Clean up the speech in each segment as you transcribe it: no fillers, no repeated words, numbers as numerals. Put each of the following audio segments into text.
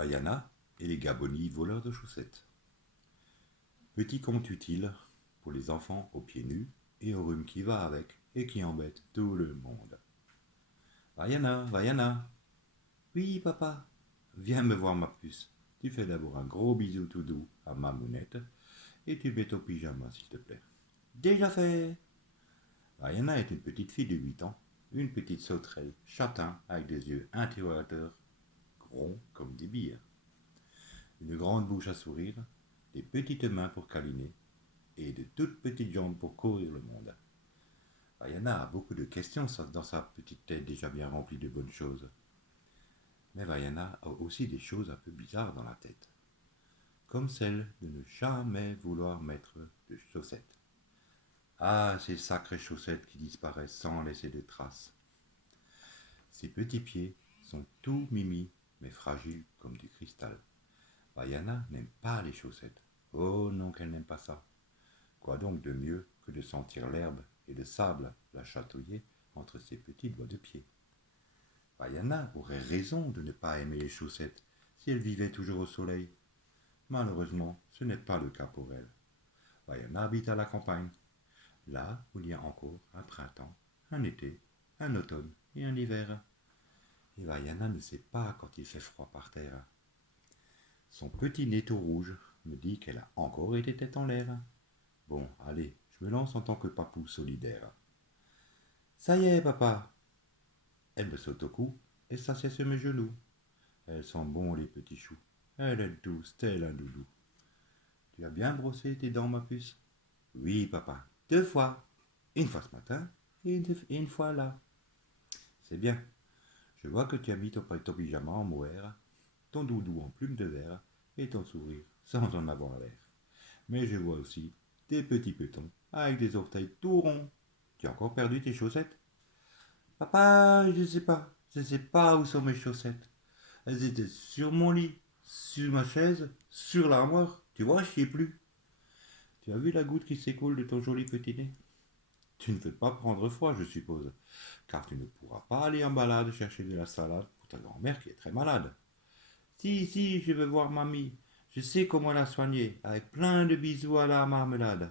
Vaiana et les Gabonis voleurs de chaussettes. Petit conte utile pour les enfants aux pieds nus et au rhume qui va avec et qui embête tout le monde. Vaiana, Vaiana. Oui, papa. Viens me voir, ma puce. Tu fais d'abord un gros bisou tout doux à ma mounette et tu mets ton pyjama, s'il te plaît. Déjà fait. Vaiana est une petite fille de 8 ans, une petite sauterelle châtain avec des yeux interrogateurs ronds comme des billes, une grande bouche à sourire, des petites mains pour câliner et de toutes petites jambes pour courir le monde. Vaiana a beaucoup de questions dans sa petite tête déjà bien remplie de bonnes choses. Mais Vaiana a aussi des choses un peu bizarres dans la tête, comme celle de ne jamais vouloir mettre de chaussettes. Ah, ces sacrées chaussettes qui disparaissent sans laisser de traces. Ses petits pieds sont tout mimi, mais fragiles comme du cristal. Vaiana n'aime pas les chaussettes. Oh non qu'elle n'aime pas ça. Quoi donc de mieux que de sentir l'herbe et le sable la chatouiller entre ses petits doigts de pied. Vaiana aurait raison de ne pas aimer les chaussettes si elle vivait toujours au soleil. Malheureusement, ce n'est pas le cas pour elle. Vaiana habite à la campagne, là où il y a encore un printemps, un été, un automne et un hiver. Et Vaiana ne sait pas quand il fait froid par terre. Son petit nez tout rouge me dit qu'elle a encore été tête en l'air. Bon, allez, je me lance en tant que papou solidaire. Ça y est, papa. Elle me saute au cou et s'assied sur mes genoux. Elles sont bons, les petits choux. Elle est douce, tel un doudou. Tu as bien brossé tes dents, ma puce? Oui, papa, 2 fois. Une fois ce matin et une fois là. C'est bien. Je vois que tu as mis ton pyjama en mohair, ton doudou en plume de verre et ton sourire sans en avoir l'air. Mais je vois aussi des petits petons avec des orteils tout ronds. Tu as encore perdu tes chaussettes? Papa, je sais pas où sont mes chaussettes. Elles étaient sur mon lit, sur ma chaise, sur l'armoire. Tu vois, je n'y ai plus. Tu as vu la goutte qui s'écoule de ton joli petit nez? Tu ne veux pas prendre froid, je suppose, car tu ne pourras pas aller en balade chercher de la salade pour ta grand-mère qui est très malade. Si, si, je veux voir mamie. Je sais comment la soigner, avec plein de bisous à la marmelade.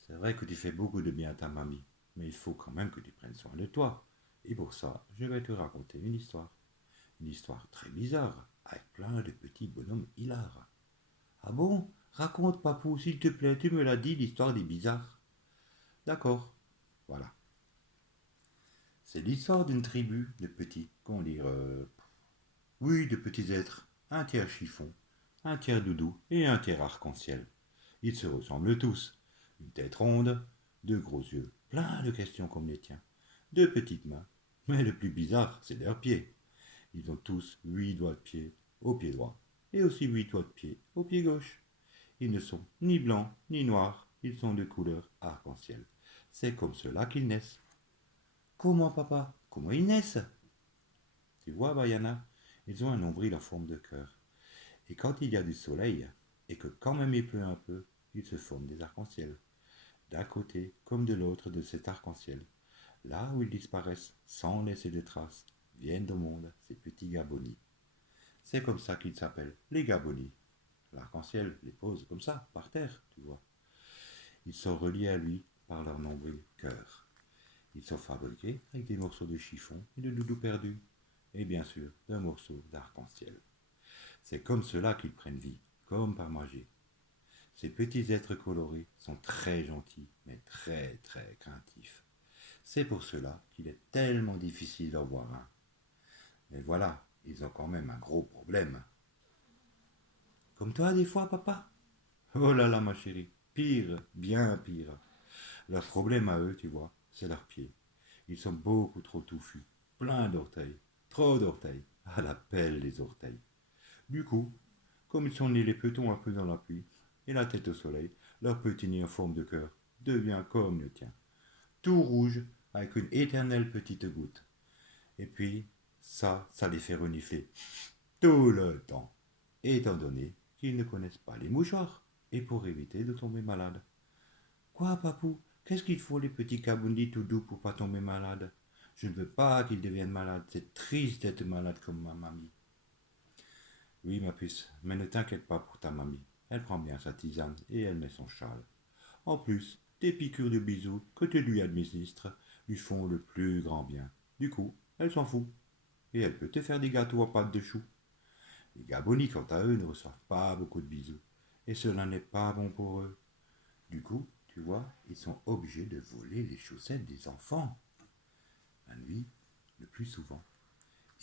C'est vrai que tu fais beaucoup de bien à ta mamie, mais il faut quand même que tu prennes soin de toi. Et pour ça, je vais te raconter une histoire. Une histoire très bizarre, avec plein de petits bonhommes hilars. Ah bon? Raconte, papou, s'il te plaît, tu me l'as dit, l'histoire des bizarres. D'accord, voilà. C'est l'histoire d'une tribu de petits, comment dire, oui, de petits êtres, un tiers chiffon, un tiers doudou et un tiers arc-en-ciel. Ils se ressemblent tous. Une tête ronde, 2 gros yeux, plein de questions comme les tiens, 2 petites mains. Mais le plus bizarre, c'est leurs pieds. Ils ont tous 8 doigts de pied au pied droit et aussi 8 doigts de pied au pied gauche. Ils ne sont ni blancs ni noirs, ils sont de couleur arc-en-ciel. C'est comme cela qu'ils naissent. Comment, papa? Comment ils naissent? Tu vois, Bayana, ils ont un nombril en forme de cœur. Et quand il y a du soleil, et que quand même il pleut un peu, ils se forment des arcs-en-ciel. D'un côté comme de l'autre de cet arc-en-ciel, là où ils disparaissent sans laisser de traces, viennent au monde ces petits gabonis. C'est comme ça qu'ils s'appellent, les gabonis. L'arc-en-ciel les pose comme ça, par terre, tu vois. Ils sont reliés à lui par leur nombril cœur. Ils sont fabriqués avec des morceaux de chiffon et de doudou perdu, et bien sûr d'un morceau d'arc-en-ciel. C'est comme cela qu'ils prennent vie, comme par magie. Ces petits êtres colorés sont très gentils, mais très très craintifs. C'est pour cela qu'il est tellement difficile d'en voir un. Mais voilà, ils ont quand même un gros problème. Comme toi des fois, papa? Oh là là, ma chérie, pire, bien pire. Leur problème à eux, tu vois, c'est leurs pieds. Ils sont beaucoup trop touffus, plein d'orteils, trop d'orteils, à la pelle les orteils. Du coup, comme ils sont nés les petons un peu dans la pluie, et la tête au soleil, leur petit nez en forme de cœur devient comme le tien, tout rouge avec une éternelle petite goutte. Et puis, ça les fait renifler tout le temps, étant donné qu'ils ne connaissent pas les mouchoirs, et pour éviter de tomber malade. Quoi, papou? Qu'est-ce qu'il faut les petits cabounis tout doux pour pas tomber malade? Je ne veux pas qu'ils deviennent malades, c'est triste d'être malade comme ma mamie. Oui, ma puce, mais ne t'inquiète pas pour ta mamie. Elle prend bien sa tisane et elle met son châle. En plus, tes piqûres de bisous que tu lui administres lui font le plus grand bien. Du coup, elle s'en fout. Et elle peut te faire des gâteaux à pâte de chou. Les Gabonis, quant à eux, ne reçoivent pas beaucoup de bisous. Et cela n'est pas bon pour eux. Du coup, tu vois, ils sont obligés de voler les chaussettes des enfants. La nuit, le plus souvent,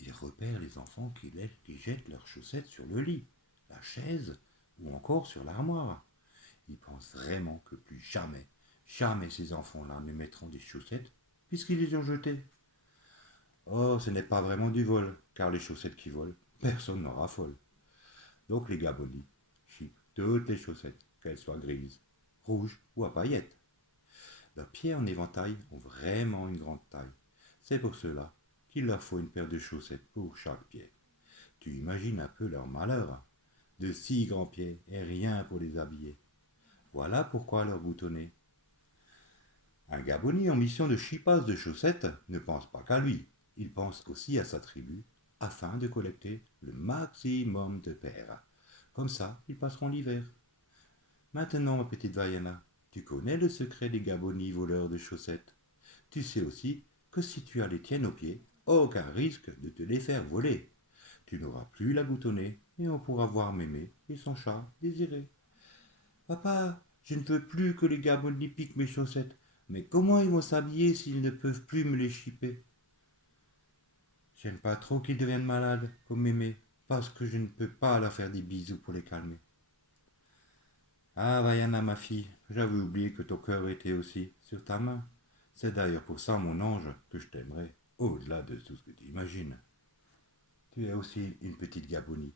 ils repèrent les enfants qui jettent leurs chaussettes sur le lit, la chaise ou encore sur l'armoire. Ils pensent vraiment que plus jamais, jamais ces enfants-là ne mettront des chaussettes puisqu'ils les ont jetées. Oh, ce n'est pas vraiment du vol, car les chaussettes qui volent, personne n'en raffole. Donc les Gabonis chipent toutes les chaussettes, qu'elles soient grises, rouges ou à paillettes. Leurs pieds en éventail ont vraiment une grande taille. C'est pour cela qu'il leur faut une paire de chaussettes pour chaque pied. Tu imagines un peu leur malheur. De si grands pieds et rien pour les habiller. Voilà pourquoi leur boutonner. Un Gaboni en mission de chipasse de chaussettes ne pense pas qu'à lui. Il pense aussi à sa tribu afin de collecter le maximum de paires. Comme ça, ils passeront l'hiver. Maintenant, ma petite Vaiana, tu connais le secret des Gabonis voleurs de chaussettes. Tu sais aussi que si tu as les tiennes aux pieds, aucun risque de te les faire voler. Tu n'auras plus la goutonnée et on pourra voir Mémé et son chat désiré. Papa, je ne veux plus que les Gabonis piquent mes chaussettes. Mais comment ils vont s'habiller s'ils ne peuvent plus me les chipper? J'aime pas trop qu'ils deviennent malades, comme Mémé, parce que je ne peux pas leur faire des bisous pour les calmer. Ah, Vaiana, ma fille, j'avais oublié que ton cœur était aussi sur ta main. C'est d'ailleurs pour ça, mon ange, que je t'aimerais, au-delà de tout ce que tu imagines. Tu es aussi une petite Gabonie.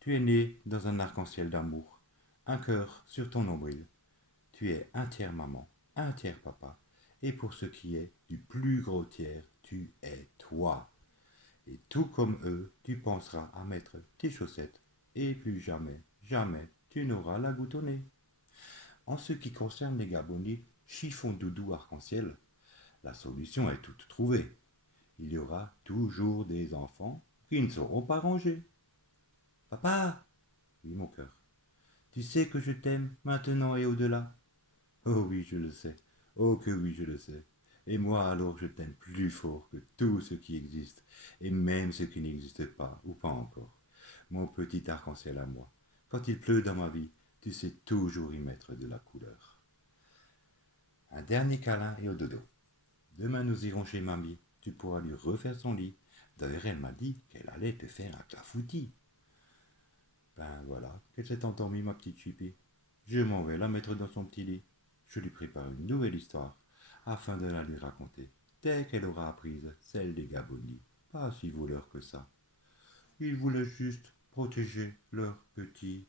Tu es né dans un arc-en-ciel d'amour, un cœur sur ton nombril. Tu es un tiers maman, un tiers papa, et pour ce qui est du plus gros tiers, tu es toi. Et tout comme eux, tu penseras à mettre tes chaussettes, et plus jamais, jamais, tu n'auras la goutte au nez. En ce qui concerne les Gabonis, chiffon doudou arc-en-ciel, la solution est toute trouvée. Il y aura toujours des enfants qui ne seront pas rangés. Papa, oui mon cœur, tu sais que je t'aime maintenant et au-delà. Oh oui, je le sais. Oh que oui, je le sais. Et moi alors je t'aime plus fort que tout ce qui existe, et même ce qui n'existe pas, ou pas encore. Mon petit arc-en-ciel à moi. Quand il pleut dans ma vie, tu sais toujours y mettre de la couleur. Un dernier câlin et au dodo. Demain nous irons chez mamie. Tu pourras lui refaire son lit. D'ailleurs, elle m'a dit qu'elle allait te faire un clafoutis. Ben voilà, qu'elle s'est endormie, ma petite chipie. Je m'en vais la mettre dans son petit lit. Je lui prépare une nouvelle histoire afin de la lui raconter dès qu'elle aura apprise celle des Gabonis. Pas si voleurs que ça. Ils voulaient juste protéger leur petit